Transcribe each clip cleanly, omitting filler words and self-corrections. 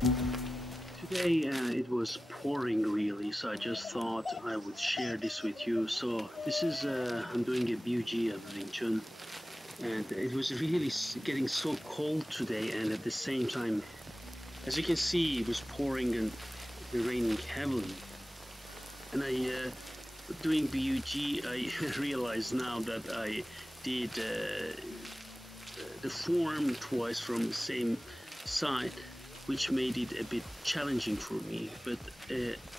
Today it was pouring really, so I just thought I would share this with you. So this is I'm doing a BUG of Wing Chun, and it was really getting so cold today, and at the same time, as you can see, it was pouring and raining heavily. And doing BUG, I realize now that I did the form twice from the same side, which made it a bit challenging for me. But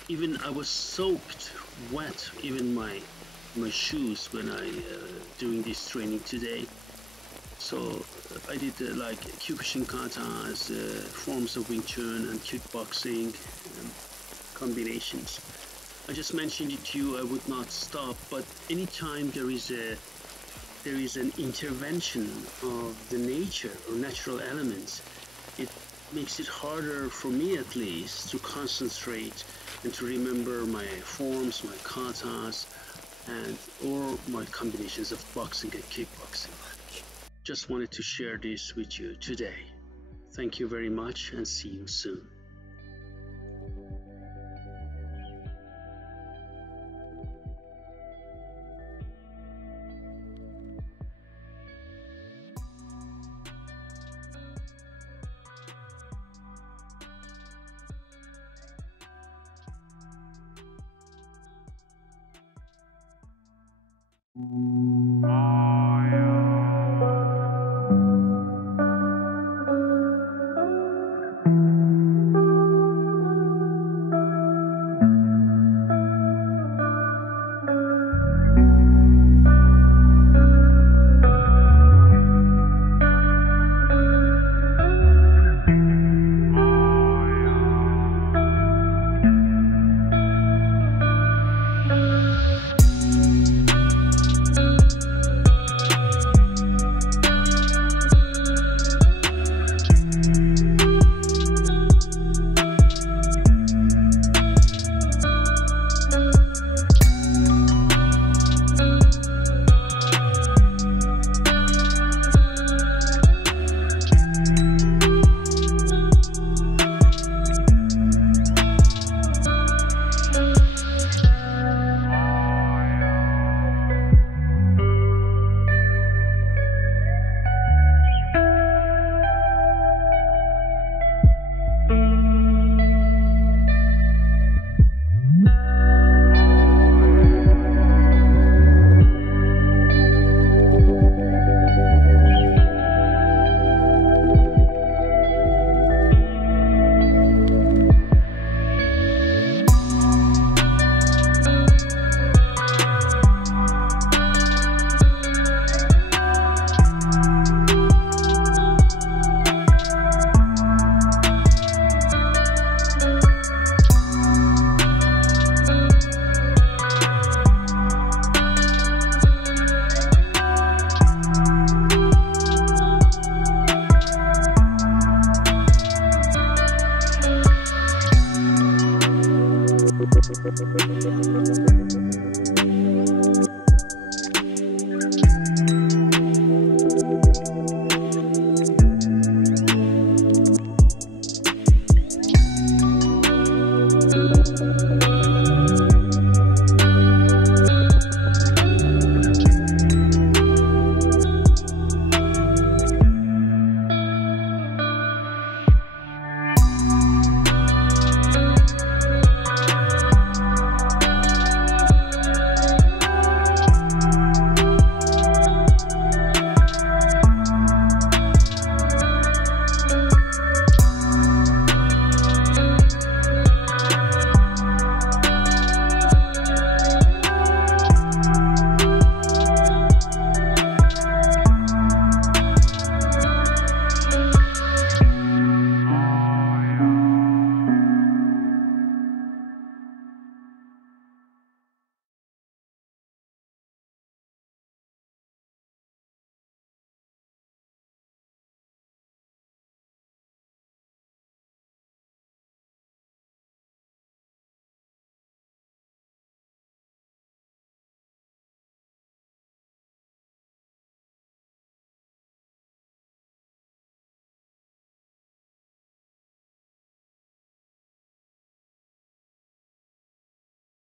even I was soaked wet, even my shoes when I doing this training today. So I did like Kyokushin katas, forms of Wing Chun and kickboxing combinations. I just mentioned it to you. I would not stop, but anytime there is an intervention of the nature or natural elements, it makes it harder for me at least to concentrate and to remember my forms, my katas, and or my combinations of boxing and kickboxing. Just wanted to share this with you today. Thank you very much and see you soon.